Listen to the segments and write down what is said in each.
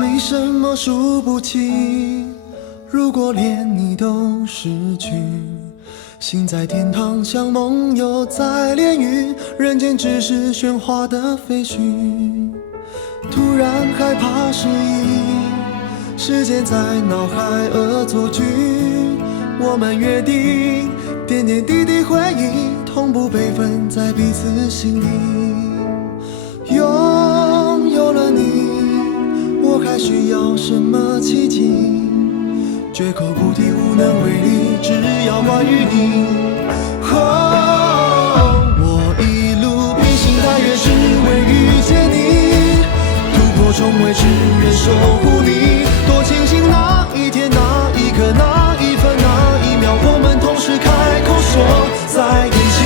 没什么输不起，如果连你都失去，心在天堂像梦游在炼狱，人间只是喧哗的废墟。突然害怕失忆，时间在脑海恶作剧，我们约定点点滴滴回忆同步备份在彼此心里。拥有了你，我还需要什么奇迹？绝口不提，无能为力，只要关于你。我一路披星戴月，只为遇见你，突破重围，只愿守护你。多庆幸那一天，那一刻，那一分，那一秒，我们同时开口说在一起。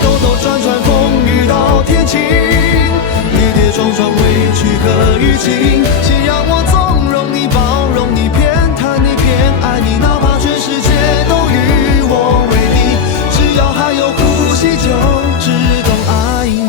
兜兜转转，风雨到天晴，跌跌撞撞，委屈和雨情，请让我纵容你，包容你，偏袒你，偏爱你，哪怕全世界都与我为敌，只要还有呼吸，就只懂爱你。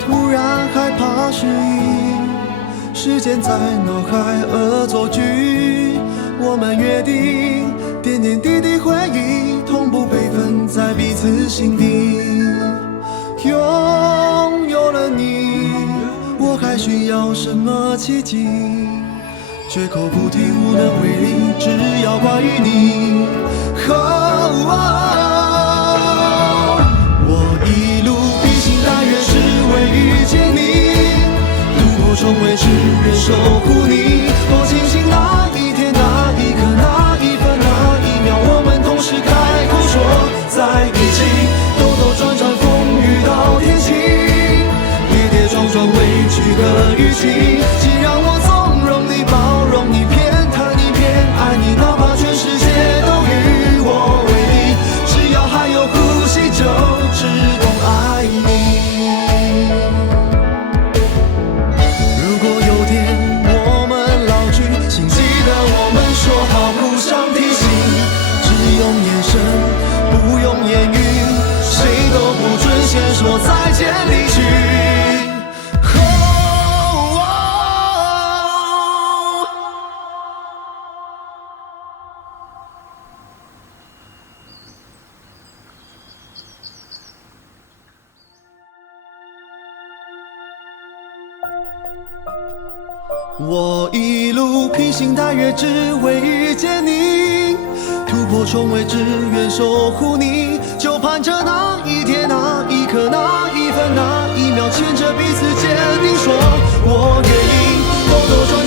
突然害怕失忆，时间在脑海恶作剧，我们约定点点滴滴回忆同步备份在彼此心底。拥有了你，我还需要什么奇迹？绝口不提，无能为力，只要关于你。我一路披星戴月，只为遇见你，突破重围，只愿守护你。多庆幸那一天，那一刻，那一分，那一秒，我们同时开口说在一起。兜兜转转，风雨到天晴，跌跌撞撞，委屈和雨情，请让我纵容你，包容你，偏袒你，偏爱你，哪怕全世界都与我为敌，只要还有呼吸，就只懂爱你。如果有天我们老去，请记得我们说好互相提醒，只用眼神，不用言语，谁都不准先说再见离去。我一路披星戴月，只为遇见你，突破重围，只愿守护你。就盼着那一天，那一刻，那一分，那一秒，牵着彼此坚定，说我愿意兜兜转